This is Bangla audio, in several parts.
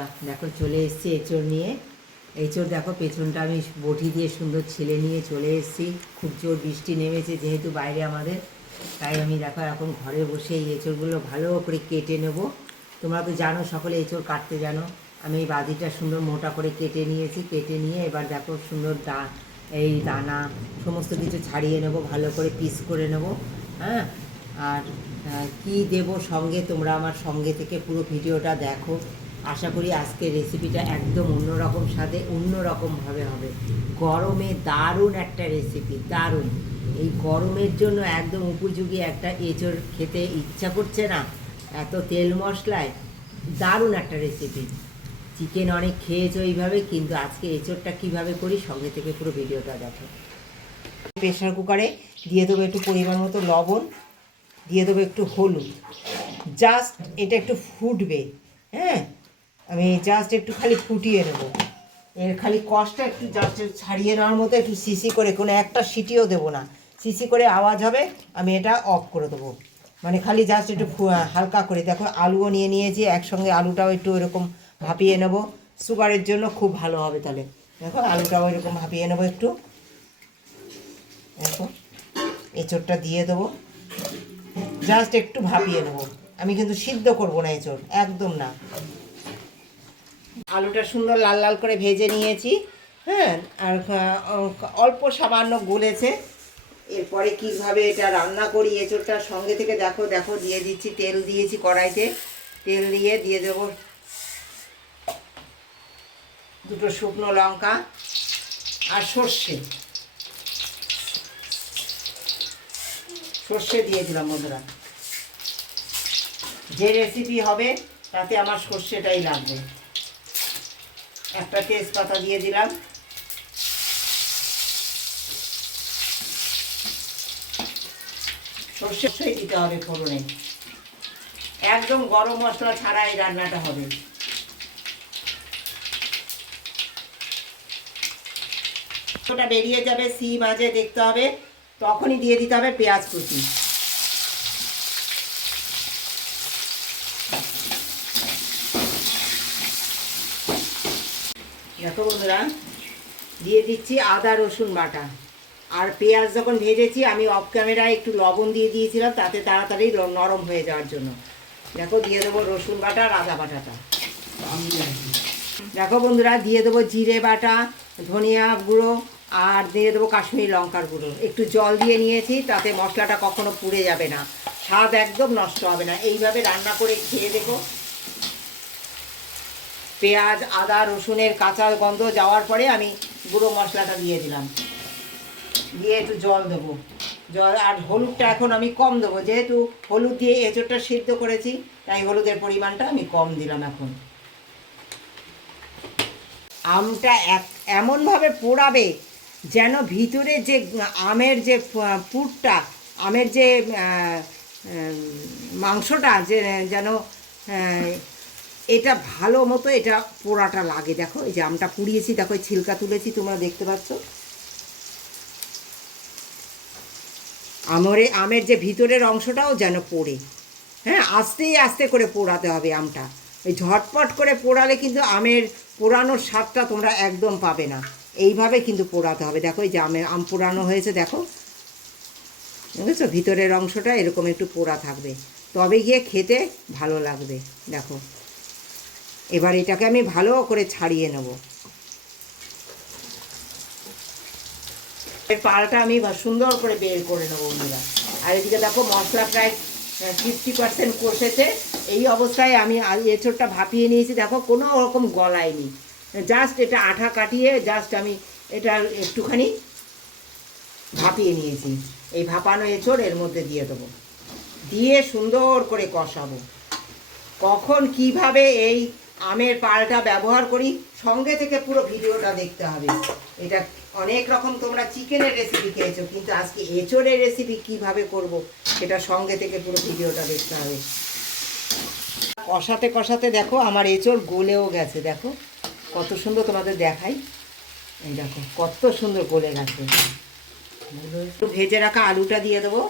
বন্ধুরা দেখো চলে এসেছি এঁচোড় নিয়ে। এঁচোড় দেখো পেছনটা আমি বটি দিয়ে সুন্দর ছেলে নিয়ে চলে এসেছি। খুব জোর বৃষ্টি নেমেছে যেহেতু বাইরে আমাদের, তাই আমি দেখো এখন ঘরে বসে এই এঁচোড়গুলো ভালো করে কেটে নেব। তোমরা তো জানো সকলে এঁচোড় কাটতে জানো। আমি এই বাদিটা সুন্দর মোটা করে কেটে নিয়েছি। কেটে নিয়ে এবার দেখো সুন্দর এই দানা সমস্ত কিছু ছাড়িয়ে নেব, ভালো করে পিস করে নেব। হ্যাঁ, আর কি দেব সঙ্গে, তোমরা আমার সঙ্গে থেকে পুরো ভিডিওটা দেখো। আশা করি আজকের রেসিপিটা একদম অন্যরকম স্বাদে অন্যরকমভাবে হবে। গরমে দারুণ একটা রেসিপি, দারুণ। এই গরমের জন্য একদম উপযোগী একটা এঁচোড় খেতে ইচ্ছা করছে না এত তেল মশলায়। দারুণ একটা রেসিপি। চিকেন অনেক খেয়েছো এইভাবে, কিন্তু আজকে এঁচোড়টা কীভাবে করি সঙ্গে থেকে পুরো ভিডিওটা দেখো। প্রেশার কুকারে দিয়ে দেবো একটু পরিমাণ মতো লবণ, দিয়ে দেবো একটু হলুদ। জাস্ট এটা একটু ফুটবে। হ্যাঁ, আমি জাস্ট একটু খালি ফুটিয়ে নেবো। এর খালি কষটা একটু জাস্ট ছাড়িয়ে নেওয়ার মতো একটু সিসি করে, কোনো একটা সিটিও দেবো না, সিসি করে আওয়াজ হবে, আমি এটা অফ করে দেবো। মানে খালি জাস্ট একটু হালকা করে। দেখো আলুও নিয়ে নিয়েছি একসঙ্গে, আলুটাও একটু এরকম ভাপিয়ে নেব। সুগারের জন্য খুব ভালো হবে তাহলে। দেখো আলুটাও এরকম ভাপিয়ে নেবো একটু। দেখো এঁচোড়টা দিয়ে দেবো, জাস্ট একটু ভাপিয়ে নেবো। আমি কিন্তু সিদ্ধ করব না এঁচোড়, একদম না। আলুটা সুন্দর লাল লাল করে ভেজে নিয়েছি। হ্যাঁ, আর অল্প সামান্য গলেছে। এরপরে কীভাবে এটা রান্না করি এঁচোড়টার সঙ্গে থেকে দেখো। দেখো দিয়ে দিচ্ছি, তেল দিয়েছি কড়াইতে। তেল দিয়ে দেবো দুটো শুকনো লঙ্কা আর সর্ষে দিয়ে দিলাম বন্ধুরা। যে রেসিপি হবে তাতে আমার সর্ষেটাই লাগবে। একটা তেজপাতা দিয়ে দিলাম। সর্ষেই দিতে হবে ফোড়নে, একদম গরম মশলা ছাড়া এই রান্নাটা হবে। ওটা বেরিয়ে যাবে, সি মাঝে দেখতে হবে, তখনই দিয়ে দিতে হবে পেঁয়াজ কুচি। দেখো বন্ধুরা, দিয়ে দিচ্ছি আদা রসুন বাটা। আর পেঁয়াজ যখন ভেজেছি আমি অফ ক্যামেরায় একটু লবণ দিয়ে দিয়েছিলাম, তাতে তাড়াতাড়ি নরম হয়ে যাওয়ার জন্য। দেখো দিয়ে দেবো রসুন বাটা আর আদা বাটাটা। দেখো বন্ধুরা, দিয়ে দেবো জিরে বাটা, ধনিয়া গুঁড়ো, আর দিয়ে দেবো কাশ্মীরি লঙ্কার গুঁড়ো। একটু জল দিয়ে নিয়েছি, তাতে মশলাটা কখনো পুড়ে যাবে না, স্বাদ একদম নষ্ট হবে না। এইভাবে রান্না করে খেয়ে দেখো। পেঁয়াজ আদা রসুনের কাঁচা গন্ধ যাওয়ার পরে আমি গুঁড়ো মশলাটা দিয়ে দিলাম, দিয়ে একটু জল দেবো। জল আর হলুদটা এখন আমি কম দেবো, যেহেতু হলুদ দিয়ে এঁচোড়টা সিদ্ধ করেছি, তাই হলুদের পরিমাণটা আমি কম দিলাম এখন। আমটা এমনভাবে পোড়াবে যেন ভিতরে যে আমের যে পুরটা, আমের যে মাংসটা যে যেন এটা ভালো মতো এটা পোড়াটা লাগে। দেখো এই যে আমটা পুড়িয়েছি, দেখো ছিলকা তুলেছি, তোমরা দেখতে পাচ্ছ। আমের যে ভিতরের অংশটাও যেন পোড়ে। হ্যাঁ, আস্তে আস্তে করে পোড়াতে হবে আমটা। ওই ঝটপট করে পোড়ালে কিন্তু আমের পোড়ানোর স্বাদটা তোমরা একদম পাবে না। এইভাবে কিন্তু পোড়াতে হবে। দেখো এই যে আম পোড়ানো হয়েছে, দেখো বুঝেছো, ভিতরের অংশটা এরকম একটু পোড়া থাকবে, তবে গিয়ে খেতে ভালো লাগবে। দেখো এবার এটাকে আমি ভালো করে ছাড়িয়ে নেব। এর পালটা আমি সুন্দর করে বের করে নেবো বন্ধুরা। আর এদিকে দেখো মশলা প্রায় 50% কষেছে। এই অবস্থায় আমি এঁচোড়টা ভাপিয়ে নিয়েছি। দেখো কোনো রকম গলায়নি, জাস্ট এটা আঠা কাটিয়ে জাস্ট আমি এটা একটুখানি ভাপিয়ে নিয়েছি। এই ভাপানো এঁচোড় এর মধ্যে দিয়ে দেবো, দিয়ে সুন্দর করে কষাবো। কখন কিভাবে এই আমের পালটা ব্যবহার করি সঙ্গে থেকে পুরো ভিডিওটা দেখতে হবে। এটা অনেক রকম তোমরা চিকেনের রেসিপি খেয়েছো, কিন্তু আজকে এঁচোড়ের রেসিপি কিভাবে করব সেটা সঙ্গে থেকে পুরো ভিডিওটা দেখতে হবে। কষাতে কষাতে দেখো আমার এঁচোড় গলেও গেছে। দেখো কত সুন্দর, তোমাদের দেখাই। এই দেখো কত সুন্দর গলে গেছে। একটু ভেজে রাখা আলুটা দিয়ে দেবো।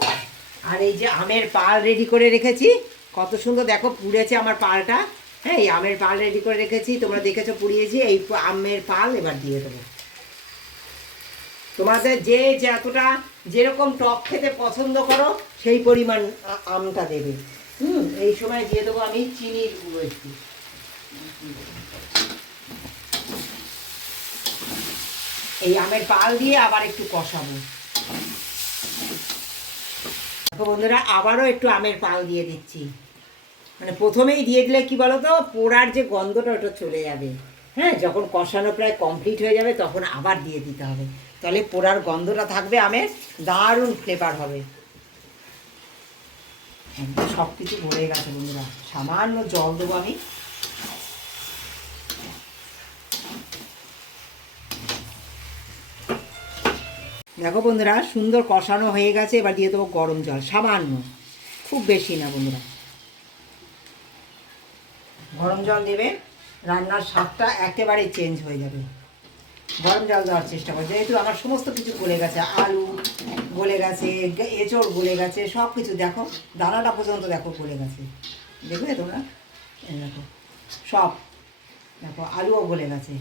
আর এই যে আমের পাল রেডি করে রেখেছি, কত সুন্দর দেখো পুড়েছে আমার পালটা। হ্যাঁ, এই আমের পাল রেডি করে রেখেছি, তোমরা দেখেছো পুড়িয়েছি। এই আমের পাল এবার দিয়ে দেবো। তোমাদের যে যতটা যেরকম টক খেতে পছন্দ করো সেই পরিমাণ আমটা দেবে। এই সময় দিয়ে দেবো আমি চিনির গুঁড়ো একটু। এই আমের পাল দিয়ে আবার একটু কষাবো। দেখো বন্ধুরা, আবারও একটু আমের পাল দিয়ে দিচ্ছি। মানে প্রথমেই দিয়ে দিলে কি বলো তো, পোড়ার যে গন্ধটা ওটা চলে যাবে। হ্যাঁ, যখন কষানো প্রায় কমপ্লিট হয়ে যাবে তখন আবার দিয়ে দিতে হবে, তাহলে পোড়ার গন্ধটা থাকবে, আমের দারুণ ফ্লেভার হবে। সব কিছু ভরে গেছে বন্ধুরা, সামান্য জল দেবো আমি। দেখো বন্ধুরা, সুন্দর কষানো হয়ে গেছে। এবার দিয়ে দেবো গরম জল সামান্য, খুব বেশি না বন্ধুরা। গরম জল দেবে, রান্নার স্বাদটা একেবারে চেঞ্জ হয়ে যাবে। গরম জল দেওয়ার চেষ্টা করো, যেহেতু আমার সমস্ত কিছু গলে গেছে, আলু গলে গেছে, এঁচড় গলে গেছে, সব কিছু দেখো, দানাটা পর্যন্ত দেখো গলে গেছে। দেখবে তোমরা, দেখো সব, দেখো আলুও গলে গেছে,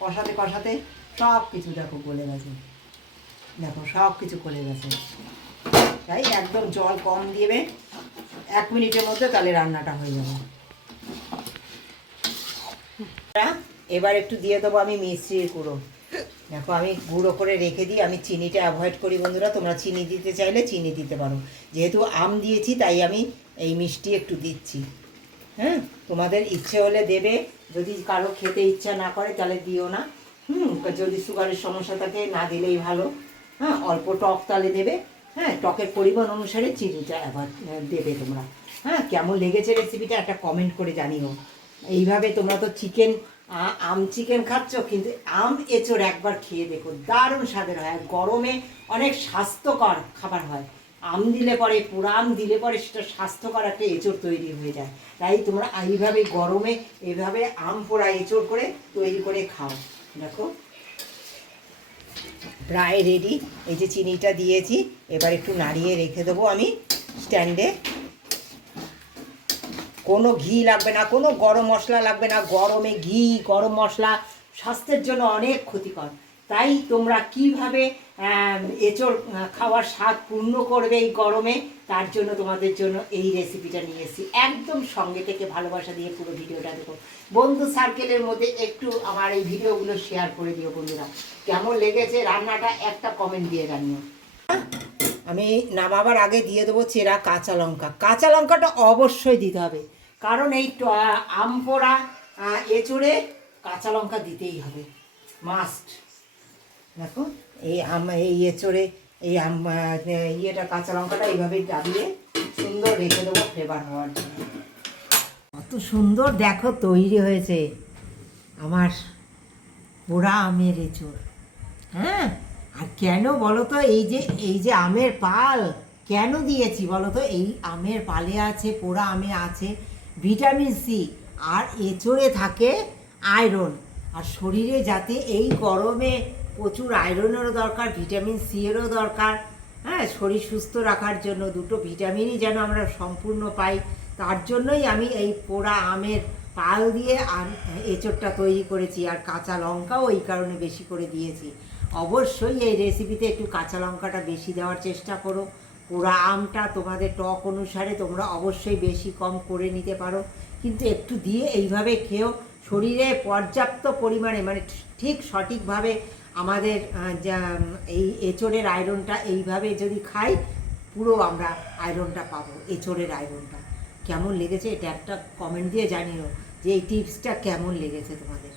কষাতে কষাতে সব কিছু দেখো গলে গেছে। দেখো সব কিছু গলে গেছে। তাই একদম জল কম দিবে, 1 মিনিটের মধ্যে, তাহলে রান্নাটা হয়ে যাবে। এবার একটু দিয়ে দেবো আমি মিষ্টির গুঁড়ো। দেখো আমি গুঁড়ো করে রেখে দিই, আমি চিনিটা অ্যাভয়েড করি বন্ধুরা, তোমরা চিনি দিতে চাইলে চিনি দিতে পারো। যেহেতু আম দিয়েছি তাই আমি এই মিষ্টি একটু দিচ্ছি। হ্যাঁ, তোমাদের ইচ্ছে হলে দেবে, যদি কারো খেতে ইচ্ছা না করে তাহলে দিও না। যদি সুগারের সমস্যা থাকে না দিলেই ভালো। হ্যাঁ, অল্প টক তাহলে দেবে। হ্যাঁ, টকের পরিমাণ অনুসারে চিনিটা অ্যাভয়েড দেবে তোমরা। হ্যাঁ, কেমন লেগেছে রেসিপিটা একটা কমেন্ট করে জানিও। এইভাবে তোমরা তো আম চিকেন খাচ্ছ, কিন্তু আম এঁচড় একবার খেয়ে দেখো, দারুণ স্বাদের হয়। গরমে অনেক স্বাস্থ্যকর খাবার হয়। আম দিলে পরে, পোড়া আম দিলে পরে সেটা স্বাস্থ্যকর একটা এঁচড় তৈরি হয়ে যায়। তাই তোমরা এইভাবে গরমে এইভাবে আম পোড়া এঁচড় করে তৈরি করে খাও। দেখো প্রায় রেডি। এই যে চিনিটা দিয়েছি, এবার একটু নাড়িয়ে রেখে দেবো আমি স্ট্যান্ডে। কোনো ঘি লাগবে না, কোনো গরম মশলা লাগবে না। গরমে ঘি, গরম মশলা স্বাস্থ্যের জন্য অনেক ক্ষতিকর। তাই তোমরা কিভাবে এঁচড় খাওয়ার স্বাদ পূর্ণ করবে এই গরমে, তার জন্য তোমাদের জন্য এই রেসিপিটা নিয়ে এসেছি। একদম সঙ্গে থেকে ভালোবাসা দিয়ে পুরো ভিডিওটা দেখো। বন্ধু সার্কেলের মধ্যে একটু আমার এই ভিডিওগুলো শেয়ার করে দিও বন্ধুরা। কেমন লেগেছে রান্নাটা একটা কমেন্ট দিয়ে জানিও। আমি নামাবার আগে দিয়ে দেবো চেরা কাঁচা লঙ্কা। কাঁচা লঙ্কাটা অবশ্যই দিতে হবে, কারণ এই আম পোড়া এঁচড়ে কাঁচা লঙ্কা দিতেই হবে, মাস্ট। দেখো এই এঁচড়ে এই ইয়েটা কাঁচা লঙ্কাটা এইভাবেই দাবিয়ে সুন্দর রেখে দেবো ফ্লেভার হওয়ার জন্য। কত সুন্দর দেখো তৈরি হয়েছে আমার পোড়া আমের এঁচড়। হ্যাঁ, আর কেন বলো তো, এই যে আমের পাল কেন দিয়েছি বলো তো? এই আমের পালে আছে, পোড়া আমে আছে ভিটামিন সি, আর এঁচড়ে থাকে আয়রন। আর শরীরে যাতে এই গরমে প্রচুর আয়রনেরও দরকার, ভিটামিন সি এরও দরকার। হ্যাঁ, শরীর সুস্থ রাখার জন্য দুটো ভিটামিনই যেন আমরা সম্পূর্ণ পাই, তার জন্যই আমি এই পোড়া আমের পাল দিয়ে আর এঁচড়টা তৈরি করেছি। আর কাঁচা লঙ্কাও এই কারণে বেশি করে দিয়েছি। অবশ্যই এই রেসিপিতে একটু কাঁচা লঙ্কাটা বেশি দেওয়ার চেষ্টা করো। পোড়া আমটা তোমাদের টক অনুসারে তোমরা অবশ্যই বেশি কম করে নিতে পারো, কিন্তু একটু দিয়ে এইভাবে খেয়েও শরীরে পর্যাপ্ত পরিমাণে, মানে ঠিক সঠিকভাবে আমাদের এই এঁচড়ের আয়রনটা এইভাবে যদি খাই, পুরো আমরা আয়রনটা পাবো, এঁচড়ের আয়রনটা। কেমন লেগেছে এটা একটা কমেন্ট দিয়ে জানিও যে এই টিপসটা কেমন লেগেছে তোমাদের।